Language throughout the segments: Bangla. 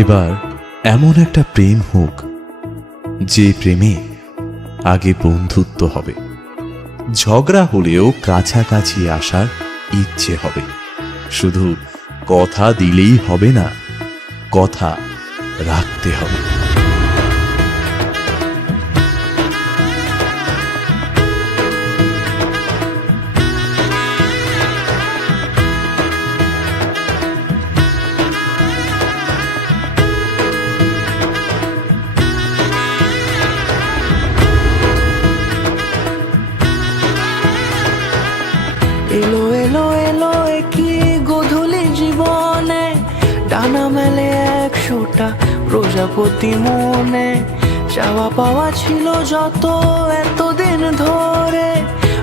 এবার এমন একটা প্রেম হোক যে প্রেমে আগে বন্ধুত্ব হবে, ঝগড়া হলেও কাছাকাছি আসার ইচ্ছে হবে। শুধু কথা দিলেই হবে না, কথা রাখতে হবে। এলো এলো এলো কি গোধূলি জীবনে, ডানা মেলে 100টা প্রজাপতি মনে। চাওয়া পাওয়া ছিল যত এতদিন ধরে,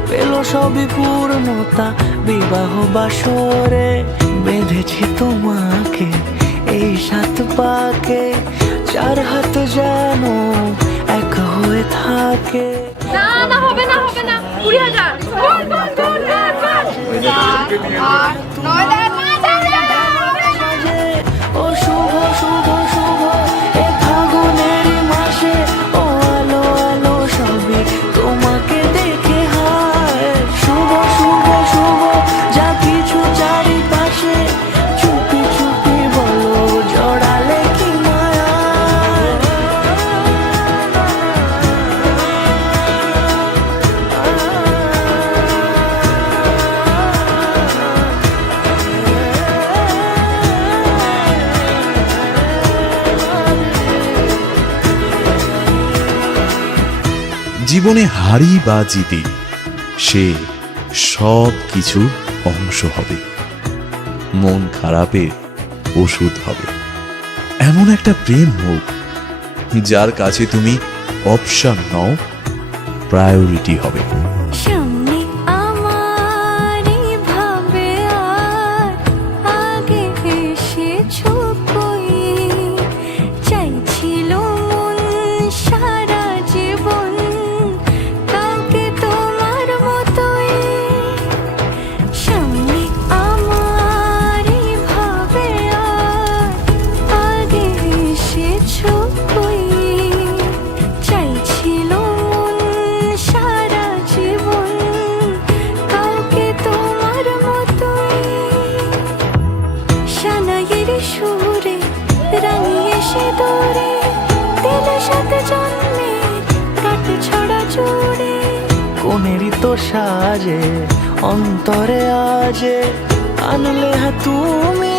পেল সবই পূর্ণতা বিবাহ বাসরে। বেঁধেছি তোমাকে এই 7 পাকে, 4 হাত যেন এক হয়ে থাকে। না না হবে না হবে না 20,000 গোল গোল গোল ও শুভ শুভ শুভ এ ফাগুনেরই মাসে, ও আলো আলো সবে তোমাকে দেখে হায়। শুভ শুভ শুভ যা কিছু চারিপাশে, চুপি চুপি বলো জড়ালে কি মায়া। জীবনে হারি বা জিতি, সে সব কিছু অংশ হবে, মন খারাপের ওষুধ হবে। এমন একটা প্রেম হোক যার কাছে তুমি অপশন নও, প্রায়োরিটি হবে। সামনে আমারই ভাবে আর আগে এসেছো কই, চাইছিল মন সারা জীবন কাউকে তোমার মতোই। সামনে আমারই ভাবে আর আগে এসেছো কই, চাইছিল মন সারা জীবন কাউকে তোমার মতোই। সানাইয়ের সুরে রাঙিয়ে সে দৌড়ে, দিলে সাথে জন্মে কাট ছড়া জোড়ে। কোনেরই তো সাজে অন্তরে আজে, আনলে তুমি